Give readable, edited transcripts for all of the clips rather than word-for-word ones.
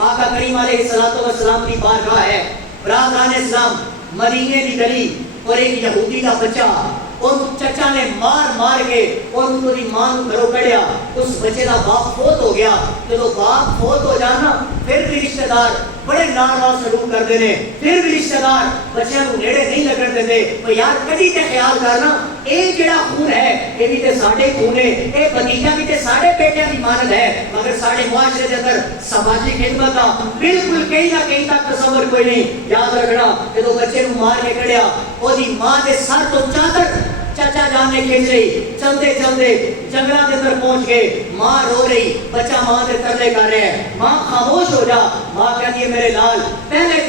آقا کریم علیہ السلام کی بارگاہ ہے. برادران اسلام مدینے کی گلی اور ایک یہودی کا بچہ اور چچا نے مار کے اور ان کو دی ماں گھروں کڑیا. اس بچے کا باپ فوت ہو گیا. جب باپ فوت ہو جانا پھر بھی رشتہ دار بڑے ناروا سلوک کرتے ہیں. پھر بھی رشتہ دار بچیاں کو نیڑے نہیں لگن دیتے. تو یار کدی تے خیال کرنا اے جڑا خون ہے یہ بھی تے ساڈے خون ہے, اے بھتیجا بھی تے ساڈے بیٹیاں دی مانند ہے, مگر ساڈے معاشرے دے اندر سماجی خدمت دا بالکل کہیں نہ کہیں تک تصور کوئی نہیں. یاد رکھنا جدو بچے کو مار کے کڑیا او دی ماں دے سر تو چادر چچا جان نے کھینچ رہی. چلتے چلتے جنگلوں کے اندر پہنچ گئے. ماں رو رہی, بچہ ماں سے ترلے کر رہے ہیں. ماں خاموش ہو جا. ماں کہتی ہے میرے لال پہلے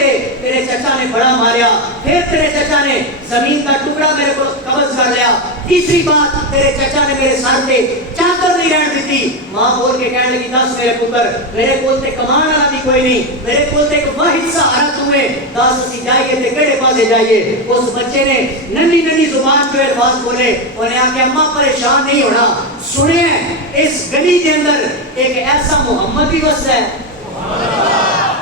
تیرے چچا نے بڑا ماریا, پھر تیرے چچا نے زمین کا ٹکڑا میرے کو قبض کر لیا, تیسری بات تیرے چچا نے میرے سر پہ چادر نہیں رہن دیتی. ماں بول کے کہنے لگی دس میرے پتر میرے کول تے کمان والا بھی کوئی نہیں, میرے کول تے ایک واحد سہارا تمہیں, دس اسی جائیے تے کہڑے پاسے جائیے. اس بچے نے ننھی زبان پہ الفاظ بولے, انہیں آ کے اماں پریشان نہیں ہونا. سنیں اس گلی کے اندر ایک ایسا محمد بھی وستا ہے,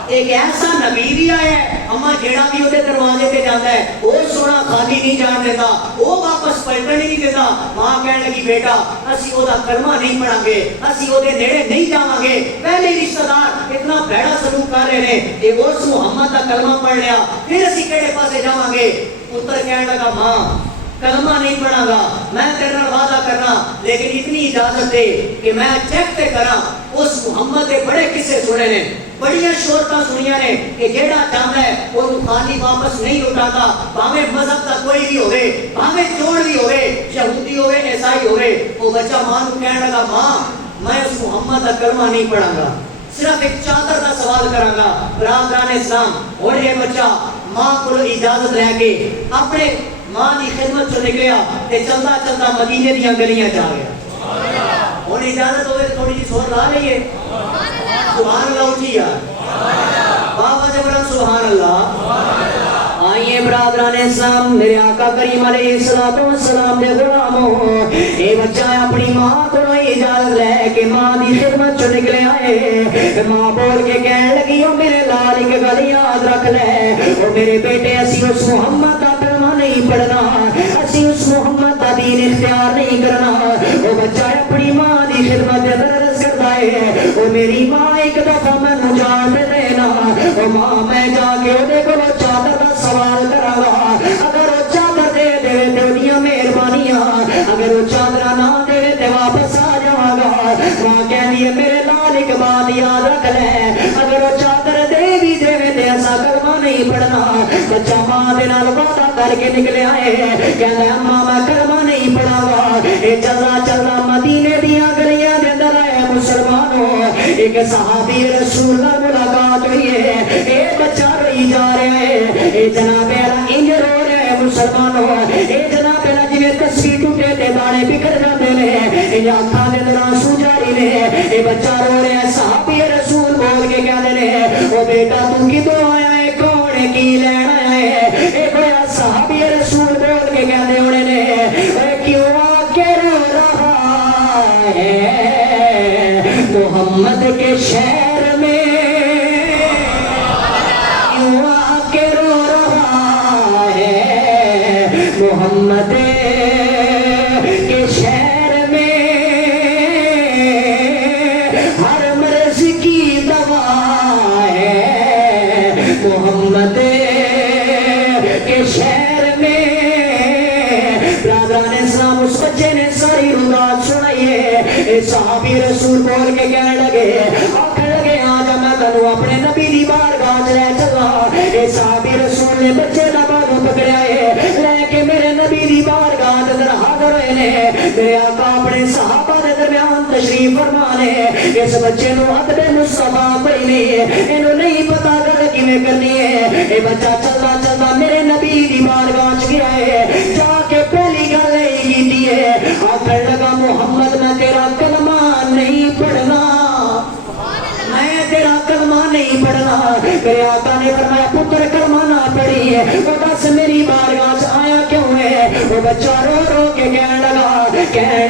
ایک ایسا نبی بھی آیا ہے. اما جیڑا بھی ہوتے دروازے پہ جاتا ہے وہ سونا خالی نہیں جان دیتا, وہ واپس پلٹن نہیں دیتا. ماں کہنے لگی بیٹا اسی او دا کلمہ نہیں پڑھاں گے, اسی او دے نیڑے نہیں جاواں گے. پہلے رشتہ دار اتنا بھڑا سلوک کر رہے ہیں کہ اس محمد دا کلمہ پڑھ لیا پھر اسی کہڑے پاسے جاواں گے. پتر کہنے لگا ماں کلمہ نہیں پڑھاں گا, میں تیرے نال وعدہ کرنا, لیکن اتنی اجازت دے کہ میں چیک تے کراں. اس محمد دے بڑے قصے سنے نے, بڑیاں شہرتاں سنیاں نے کہ جیڑا چاہتا ہے وہ خالی واپس نہیں لوٹاتا, بھاویں مذہب کا کوئی بھی ہوئے, بھاویں چوڑ بھی ہوئے, یہودی ہوئے, عیسائی ہوئے. وہ بچہ ماں کو کہنے لگا ماں میں اس محمد کا کلمہ نہیں پڑھاں گا, صرف ایک چادر کا سوال کراں گا. برادران اسلام اور یہ بچہ ماں کو اجازت رہ کے اپنے ماں کی خدمت چ نکلیا تے چلتا چلتا مدینے دیا گلیاں جا گیا. ہوں اجازت ہوئے تھوڑی جی سور لا لیے سبحان اللہ اٹھی یار, بابا جبران سبحان اللہ. آئیے برادران اسلام میرے آقا کریم علیہ السلام دے غلاموں, اے بچہ اپنی ماں کو اجازت لے کے ماں دی خدمت چ نکلے آئے. ماں بول کے کہنے لگی او میرے لال ایک گل یاد رکھ لے, او میرے بیٹے اسی اس محمد دا کلمہ نہیں پڑھنا, اسی اس محمد دا دین اختیار نہیں کرنا. وہ بچہ اپنی ماں دی خدمت دے درس کرتا ہے. او میری ماں ایک دفعہ میں جان دے دینا, او ماں میں جا کے او دے کو چادر دا سوال کراں گا, اگر وہ چادر دے دے تے اودیاں مہربانیاں, اگر وہ چادر نہ دے تے واپس آ جاواں گا. ماں کہندی ہے میرے لال ایک بات یاد رکھ لے, اگر وہ چادر دے بھی دے تے ایسا کلمہ نہیں پڑھنا. بچہ ماں دے نال وعدہ کر کے نکلے آئے, کہندا اماں میں کلمہ نہیں پڑھاں گا. اے چلدا چلدا مدینے دیاں گلیاں دے اندر آئے مسلمانوں, ایک صحابی رسول نال ملاقات ہوئی ہے. اے بچہ روئی جا رہا ہے, اے جناب اعلی انج رو رہا ہے مسلمانوں, اے جناب اعلی جویں تسبیح ٹوٹے تے دانے بکھر جاندے نے, اے اکھاں دے اندر آنسو جاری نے. اے بچہ رو رہا ہے, صحابی رسول بول کے کہندے نے او بیٹا تو کدوں آیا ہے, کون ہے, کی لین آیا ہے. اے بڑا صحابی رسول بول کے کہندے ہونے نے اے کیوں آ کے رو رہا ہے محمد کے شہر میں, کیوں آ کے رو رہا ہے محمد کے شہر میں, ہر مرض کی دوا ہے محمد کے شہر میں. برادران اسلام اس بچے نے ساری روایت سنائی ہے. صحابی رسول بول کے کہنے لگے آکھنے لگے آج میں تینوں اپنے نبی دی بارگاہ وچ لے چلا. اے صحابی رسول نے بچے دا بازو پکڑیا ہے, لے کے میرے نبی دی بارگاہ دے اندر حاضر ہوئے نے. میرے آقا اپنے صحابہ دے درمیان تشریف فرما نے. اس بچے نو ادب مصطفیٰ کوئی نہیں, اینو نہیں پتا گل کیویں کرنی ہے. اے بچہ چلدا چلدا میرے نبی دی بارگاہ وچ گیا ہے, جا کے پہلی گل یہ کیتی ہے, آکھن لگا محمد میں تیرا کلمہ نہیں پڑھنا, میں تیرا کلمہ نہیں پڑھنا. میرے آقا نے فرمایا پتر کلمہ نہ پڑھی ہے, وہ دس میری بارگاہ سے آیا کیوں ہے. وہ بچہ رو رو کے کہنے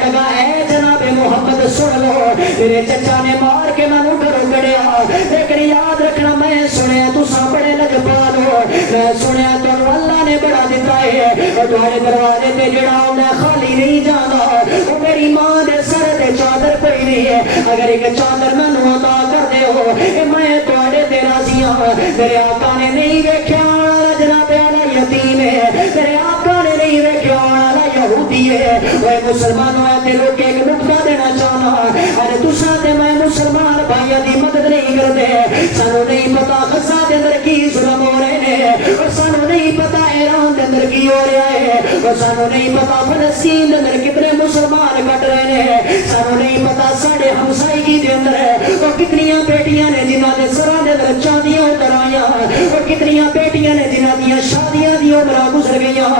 لگا اے جناب محمد سن لو, میرے چچا نے مار کے میں گھروں کڑیا, لیکن یاد میں سنیا تساں بڑے لجپال ہو، میں سنیا تانوں اللہ نے بڑا دیتا ہے، تہاڈے دروازے تے جڑا آندا خالی نہیں جاندا، او میری ماں دے سر تے چادر کوئی نہیں ہے، اگر ایک چادر مینوں عطا کر دیو میں تہاڈے تے راضی ہاں۔ میرے آقا نے نہیں ویکھیا جناب والا یتیم ہے، میرے آقا نے نہیں ویکھیا والا یہودی ہے۔ اوے مسلمانوں تے لوگ ایک نقطہ دینا چاہنا، ارے تساں تے میں مسلمان بھائیاں دی مدد نہیں کردے، سانوں نہیں پتا غزہ دے اندر کی ظلم ہو رہے نے، اور سانوں نہیں پتا ایران دے اندر کی ہو رہا ہے، اور سانوں نہیں پتا فلسطین دے اندر کتنے مسلمان کٹ رہے نے، سانوں نہیں پتا ساڈے ہمسائیگی دے اندر وہ کتنیاں بیٹیاں نے جنہاں دے سراں دے اندر چاندیاں اتر آئیاں، اور کتنیاں بیٹیاں نے جنہاں دیاں شادیاں دی عمراں گزر گئیاں۔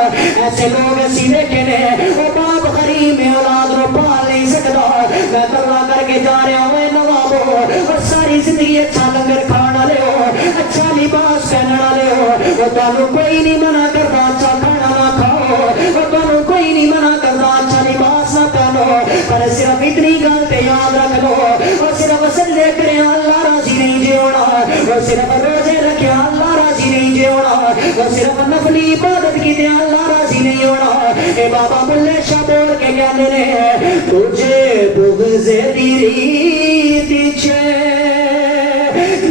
ایسے لوگ اسی دیکھے نے وہ باپ غریب میں اولاد نو پال نہیں سکدا، میں ترلا کر کے جا رہا ہوں نوابو، اور ساری زندگی اچھا لنگر کھان والے ہو، اچھا لباس پہننے والے ہو، وہ تانوں کوئی نہیں منع کرتا اچھا کھانا نہ کھاؤ، وہ تانوں کوئی نہیں منع کرتا اچھا لباس نہ پہنو، پر صرف اتنی گل تے یاد رکھ لو، وہ صرف سجدے کرے اللہ راضی نہیں جے ہونا، وہ صرف روزے رکھے اللہ راضی نہیں جے ہونا، وہ صرف نفلی عبادت کی تے اللہ راضی نہیں ہونا۔ اے بابا بلے شاہ بول کے کہتے ہیں تجھے بغض تیری پیچھے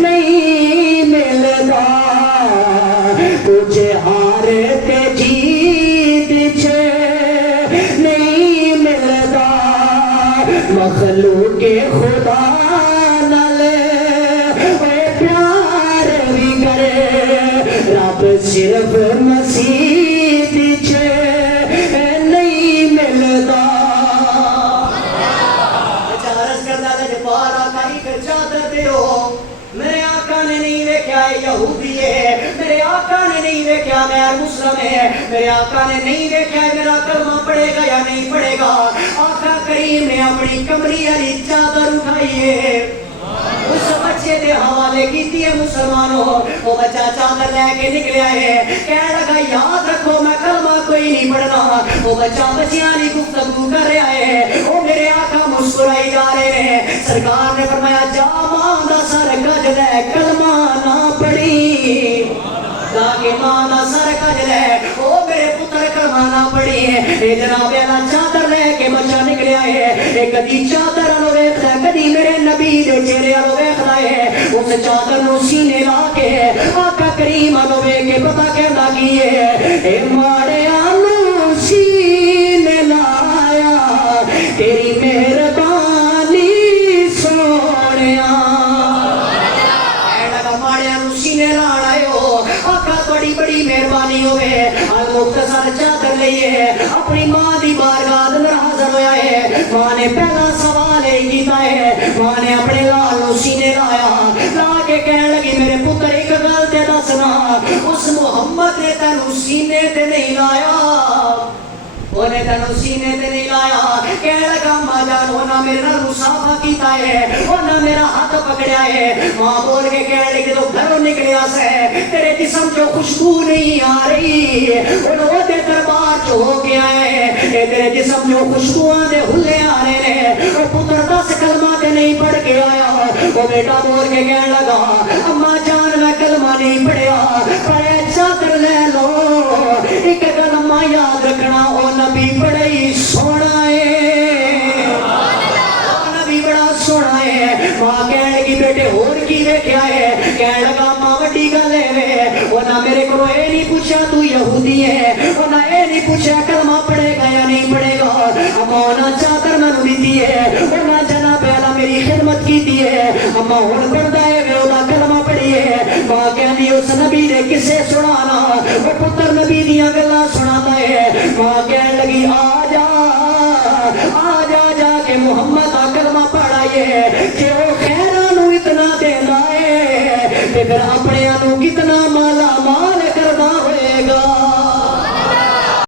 نہیں ملتا، تجھے ہار تے جیت پیچھے نہیں ملتا، مخلوق خدا نالے اے پیار بھی کرے، رب صرف مسیح پیچھے نہیں ملتا۔ عرض کرتا ہے جب بار آقا ہی کر چادر دے ہو، میرے آقا نے نہیں دیکھا یہودی ہے، میرے آقا نے نہیں دیکھا غیر مسلم ہے، میرے آقا نے نہیں دیکھا میرا کلمہ پڑھے گا یا نہیں پڑھے گا۔ آقا کریم نے اپنی کمری علی چادر اٹھائی ہے، اس بچے دے حوالے کیتی ہے مسلمانوں، وہ بچہ چادر لے کے نکلیا ہے، کہہ لگا یاد رکھو میں کلمہ کوئی نہیں پڑھنا، وہ بچہ بچیاں گفتگو کر رہا ہے، وہ میرے آقا مسکرائی جا رہے ہیں۔ سرکار نے فرمایا جا ماں دا سر کج لے کلمہ نہ پڑھی، تاکہ ماں دا سر کج لے او میرے پتر کلمہ نہ پڑھی ہے۔ اے جناب اللہ چادر لے کے بچہ نکلیا ہے، ایک کدی چادر نو ویکھدا کدی میرے نبی دے چہرے نو ویکھدا ہے، اس چادر نو سینے لا کے آقا کریم نو ویکھ کے پتہ کہندا کی ہے اے ماڑیاں نو سینے لایا تیری مہربانی سونیا، سینے لانا ہو آقا بڑی بڑی مہربانی ہوئے، مختصر چادر لئیے اپنی ماں دی بارگاہ اندر حاضر ہویا ہے۔ ماں نے پہلا سوال ہی کیتا ہے، ماں نے اپنے لال نو سینے لایا، لا کے کہنے لگی میرے پتر ایک گل تے دسنا، اس محمد نے تینوں سینے تے نہیں لایا، انہیں تینوں سینے تے نہیں لایا، کہنے لگا ماں جان انہاں میرے نال مصافحہ کیتا ہے، انہاں میرا ہاتھ پکڑیا ہے۔ ماں بول کے کہنے لگی تو گھروں نکلیا سے تیرے جسم جو خوشبو نہیں آ رہی، انہوں دے دربار جو ہو کے آئے ہیں، تیرے جسم جو خوشبوان دے ہلے آ رہے ہیں، وہ پتر 10 کلمہ تے نہیں پڑھ کے آیا، وہ بیٹا بول کے کہنے لگا اماں جان میں کلمہ نہیں پڑھیا، پڑھے چادر لے لو، ایک کلمہ یاد رکھنا او نبی بڑا ہی سونا ہے، او نبی بڑا سونا ہے۔ ماں کہنے لگی بیٹے اور کی دیکھیا ہے، کہنے لگا ماں وڈی گل ہے، انہاں میرے کو اے نہیں پوچھا تو یہودی ہے، انہاں اے نہیں پوچھا کلمہ پڑھے گا یا نہیں پڑھے گا، اما انہاں چادر مینوں دیتی ہے، انہاں جناب اعلیٰ میری خدمت کیتی ہے، اما ہن پڑھدا ہے وے انہاں کلمہ پڑھی ہے۔ ماں کہندی اس نبی دے قصے سنانا، وہ پتر نبی دیاں گلاں سناتا ہے۔ ماں کہنے لگی آ جا جا کے محمد کلمہ پڑھائیے،